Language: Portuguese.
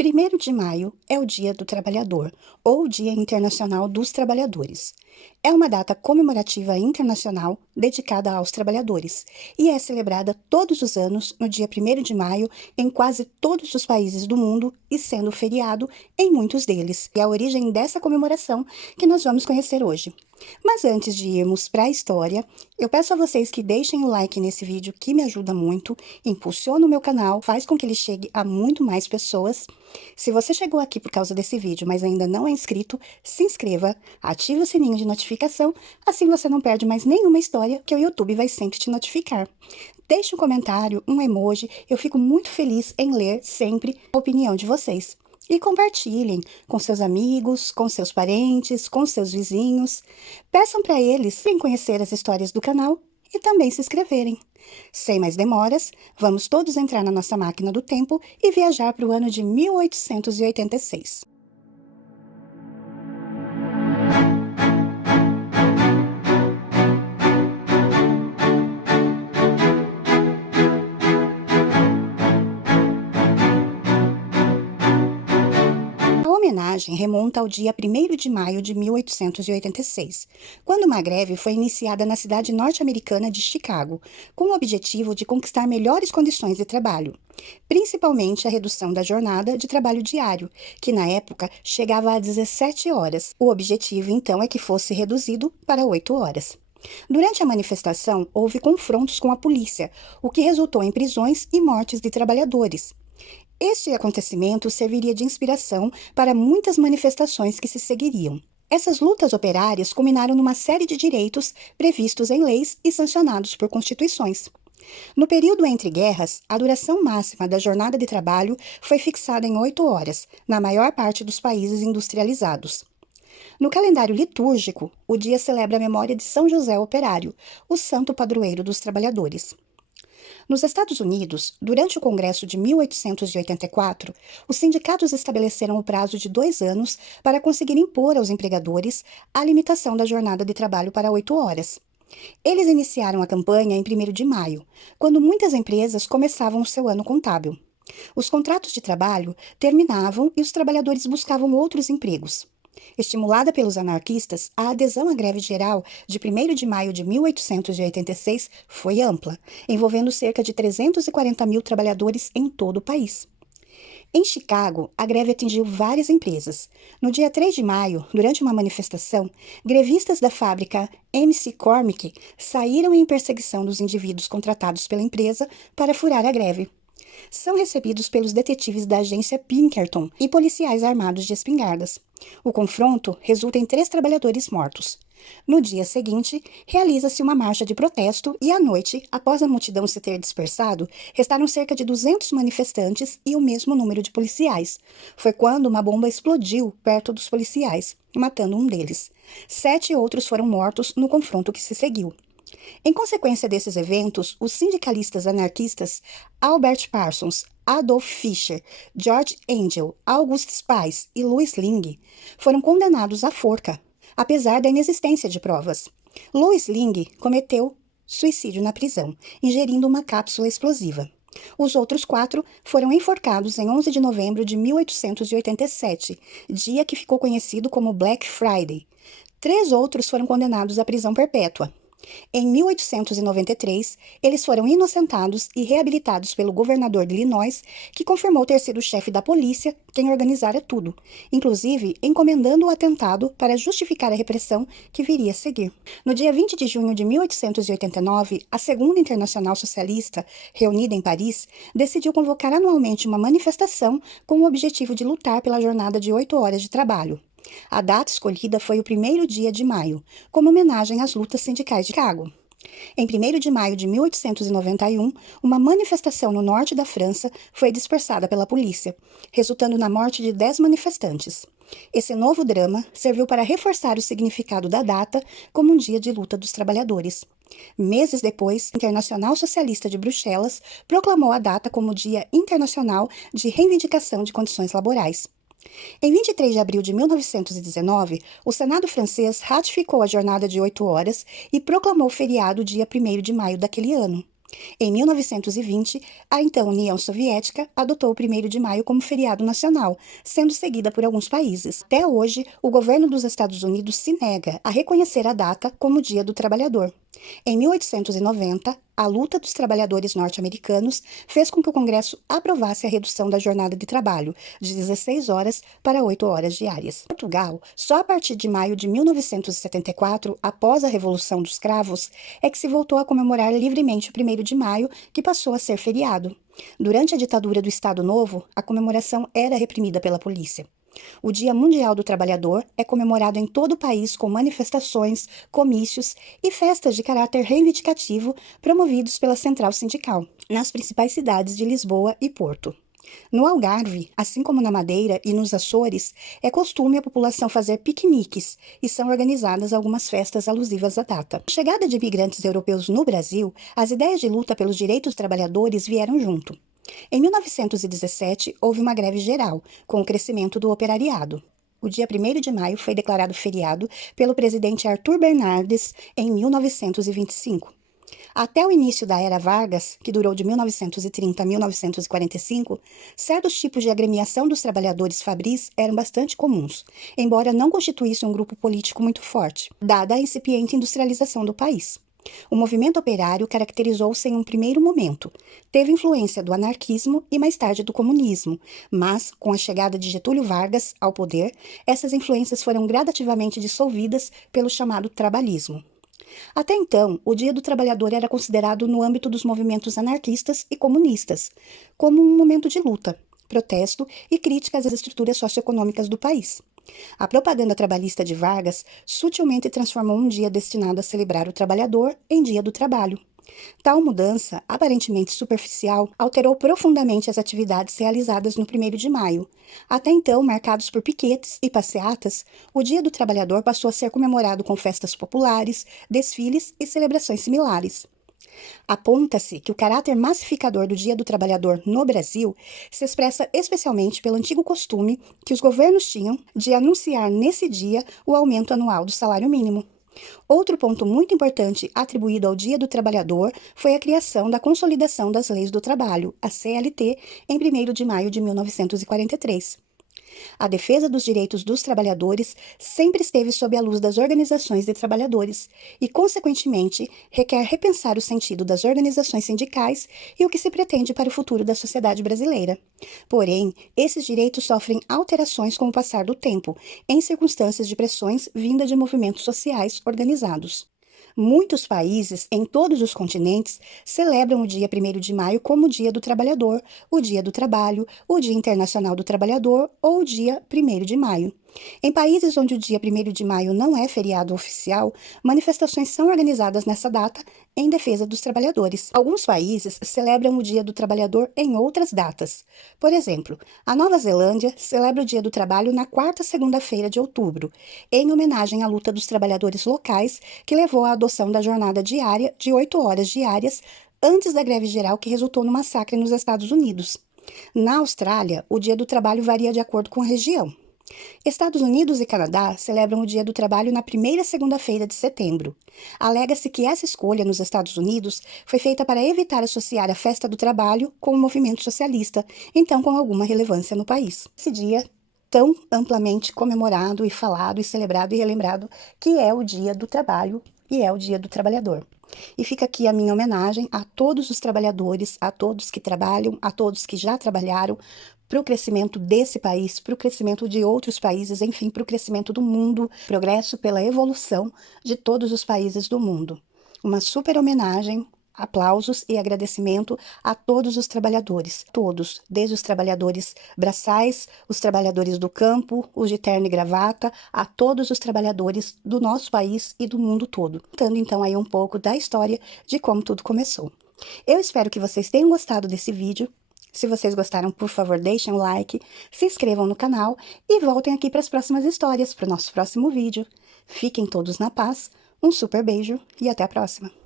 1º de maio é o Dia do Trabalhador, ou Dia Internacional dos Trabalhadores. É uma data comemorativa internacional dedicada aos trabalhadores e é celebrada todos os anos no dia 1º de maio em quase todos os países do mundo e sendo feriado em muitos deles. É a origem dessa comemoração que nós vamos conhecer hoje. Mas antes de irmos para a história, eu peço a vocês que deixem o like nesse vídeo, que me ajuda muito, impulsiona o meu canal, faz com que ele chegue a muito mais pessoas. Se você chegou aqui por causa desse vídeo, mas ainda não é inscrito, se inscreva, ative o sininho de notificação, assim você não perde mais nenhuma história que o YouTube vai sempre te notificar. Deixe um comentário, um emoji, eu fico muito feliz em ler sempre a opinião de vocês. E compartilhem com seus amigos, com seus parentes, com seus vizinhos. Peçam para eles virem conhecer as histórias do canal e também se inscreverem. Sem mais demoras, vamos todos entrar na nossa máquina do tempo e viajar para o ano de 1886. A homenagem remonta ao dia 1º de maio de 1886, quando uma greve foi iniciada na cidade norte-americana de Chicago, com o objetivo de conquistar melhores condições de trabalho, principalmente a redução da jornada de trabalho diário, que na época chegava a 17 horas. O objetivo, então, é que fosse reduzido para 8 horas. Durante a manifestação, houve confrontos com a polícia, o que resultou em prisões e mortes de trabalhadores. Este acontecimento serviria de inspiração para muitas manifestações que se seguiriam. Essas lutas operárias culminaram numa série de direitos previstos em leis e sancionados por constituições. No período entre guerras, a duração máxima da jornada de trabalho foi fixada em 8 horas, na maior parte dos países industrializados. No calendário litúrgico, o dia celebra a memória de São José Operário, o santo padroeiro dos trabalhadores. Nos Estados Unidos, durante o Congresso de 1884, os sindicatos estabeleceram o prazo de 2 anos para conseguir impor aos empregadores a limitação da jornada de trabalho para 8 horas. Eles iniciaram a campanha em 1º de maio, quando muitas empresas começavam o seu ano contábil. Os contratos de trabalho terminavam e os trabalhadores buscavam outros empregos. Estimulada pelos anarquistas, a adesão à greve geral de 1º de maio de 1886 foi ampla, envolvendo cerca de 340 mil trabalhadores em todo o país. Em Chicago, a greve atingiu várias empresas. No dia 3 de maio, durante uma manifestação, grevistas da fábrica MC Cormick saíram em perseguição dos indivíduos contratados pela empresa para furar a greve. São recebidos pelos detetives da agência Pinkerton e policiais armados de espingardas. O confronto resulta em 3 trabalhadores mortos. No dia seguinte, realiza-se uma marcha de protesto e, à noite, após a multidão se ter dispersado, restaram cerca de 200 manifestantes e o mesmo número de policiais. Foi quando uma bomba explodiu perto dos policiais, matando um deles. 7 outros foram mortos no confronto que se seguiu. Em consequência desses eventos, os sindicalistas anarquistas Albert Parsons, Adolf Fischer, George Engel, August Spies e Louis Ling foram condenados à forca, apesar da inexistência de provas. Louis Ling cometeu suicídio na prisão, ingerindo uma cápsula explosiva. Os outros 4 foram enforcados em 11 de novembro de 1887, dia que ficou conhecido como Black Friday. 3 outros foram condenados à prisão perpétua. Em 1893, eles foram inocentados e reabilitados pelo governador de Illinois, que confirmou ter sido o chefe da polícia quem organizara tudo, inclusive encomendando o atentado para justificar a repressão que viria a seguir. No dia 20 de junho de 1889, a Segunda Internacional Socialista, reunida em Paris, decidiu convocar anualmente uma manifestação com o objetivo de lutar pela jornada de 8 horas de trabalho. A data escolhida foi o 1º dia de maio, como homenagem às lutas sindicais de Chicago. Em 1º de maio de 1891, uma manifestação no norte da França foi dispersada pela polícia, resultando na morte de 10 manifestantes. Esse novo drama serviu para reforçar o significado da data como um dia de luta dos trabalhadores. Meses depois, a Internacional Socialista de Bruxelas proclamou a data como Dia Internacional de Reivindicação de Condições Laborais. Em 23 de abril de 1919, o Senado francês ratificou a jornada de 8 horas e proclamou feriado dia 1º de maio daquele ano. Em 1920, a então União Soviética adotou o 1º de maio como feriado nacional, sendo seguida por alguns países. Até hoje, o governo dos Estados Unidos se nega a reconhecer a data como Dia do Trabalhador. Em 1890, a luta dos trabalhadores norte-americanos fez com que o Congresso aprovasse a redução da jornada de trabalho de 16 horas para 8 horas diárias. Em Portugal, só a partir de maio de 1974, após a Revolução dos Cravos, é que se voltou a comemorar livremente o 1º de maio, que passou a ser feriado. Durante a ditadura do Estado Novo, a comemoração era reprimida pela polícia. O Dia Mundial do Trabalhador é comemorado em todo o país com manifestações, comícios e festas de caráter reivindicativo promovidos pela Central Sindical, nas principais cidades de Lisboa e Porto. No Algarve, assim como na Madeira e nos Açores, é costume a população fazer piqueniques e são organizadas algumas festas alusivas à data. Com a chegada de imigrantes europeus no Brasil, as ideias de luta pelos direitos dos trabalhadores vieram junto. Em 1917, houve uma greve geral, com o crescimento do operariado. O dia 1º de maio foi declarado feriado pelo presidente Arthur Bernardes em 1925. Até o início da Era Vargas, que durou de 1930 a 1945, certos tipos de agremiação dos trabalhadores fabris eram bastante comuns, embora não constituíssem um grupo político muito forte, dada a incipiente industrialização do país. O movimento operário caracterizou-se em um primeiro momento. Teve influência do anarquismo e mais tarde do comunismo, mas, com a chegada de Getúlio Vargas ao poder, essas influências foram gradativamente dissolvidas pelo chamado trabalhismo. Até então, o Dia do Trabalhador era considerado no âmbito dos movimentos anarquistas e comunistas, como um momento de luta, protesto e crítica às estruturas socioeconômicas do país. A propaganda trabalhista de Vargas sutilmente transformou um dia destinado a celebrar o trabalhador em Dia do Trabalho. Tal mudança, aparentemente superficial, alterou profundamente as atividades realizadas no 1º de maio. Até então, marcados por piquetes e passeatas, o Dia do Trabalhador passou a ser comemorado com festas populares, desfiles e celebrações similares. Aponta-se que o caráter massificador do Dia do Trabalhador no Brasil se expressa especialmente pelo antigo costume que os governos tinham de anunciar nesse dia o aumento anual do salário mínimo. Outro ponto muito importante atribuído ao Dia do Trabalhador foi a criação da Consolidação das Leis do Trabalho, a CLT, em 1º de maio de 1943. A defesa dos direitos dos trabalhadores sempre esteve sob a luz das organizações de trabalhadores e, consequentemente, requer repensar o sentido das organizações sindicais e o que se pretende para o futuro da sociedade brasileira. Porém, esses direitos sofrem alterações com o passar do tempo, em circunstâncias de pressões vindas de movimentos sociais organizados. Muitos países, em todos os continentes, celebram o dia 1º de maio como o Dia do Trabalhador, o Dia do Trabalho, o Dia Internacional do Trabalhador ou o Dia 1º de maio. Em países onde o dia 1º de maio não é feriado oficial, manifestações são organizadas nessa data em defesa dos trabalhadores. Alguns países celebram o Dia do Trabalhador em outras datas. Por exemplo, a Nova Zelândia celebra o Dia do Trabalho na 4ª segunda-feira de outubro, em homenagem à luta dos trabalhadores locais que levou à adoção da jornada diária de 8 horas diárias antes da greve geral que resultou no massacre nos Estados Unidos. Na Austrália, o Dia do Trabalho varia de acordo com a região. Estados Unidos e Canadá celebram o Dia do Trabalho na 1ª segunda-feira de setembro. Alega-se que essa escolha nos Estados Unidos foi feita para evitar associar a festa do trabalho com o movimento socialista, então com alguma relevância no país. Esse dia tão amplamente comemorado e falado e celebrado e relembrado que é o Dia do Trabalho e é o Dia do Trabalhador. E fica aqui a minha homenagem a todos os trabalhadores, a todos que trabalham, a todos que já trabalharam, para o crescimento desse país, para o crescimento de outros países, enfim, para o crescimento do mundo, progresso pela evolução de todos os países do mundo. Uma super homenagem, aplausos e agradecimento a todos os trabalhadores, todos, desde os trabalhadores braçais, os trabalhadores do campo, os de terno e gravata, a todos os trabalhadores do nosso país e do mundo todo. Contando então aí um pouco da história de como tudo começou. Eu espero que vocês tenham gostado desse vídeo. Se vocês gostaram, por favor, deixem um like, se inscrevam no canal e voltem aqui para as próximas histórias, para o nosso próximo vídeo. Fiquem todos na paz, um super beijo e até a próxima!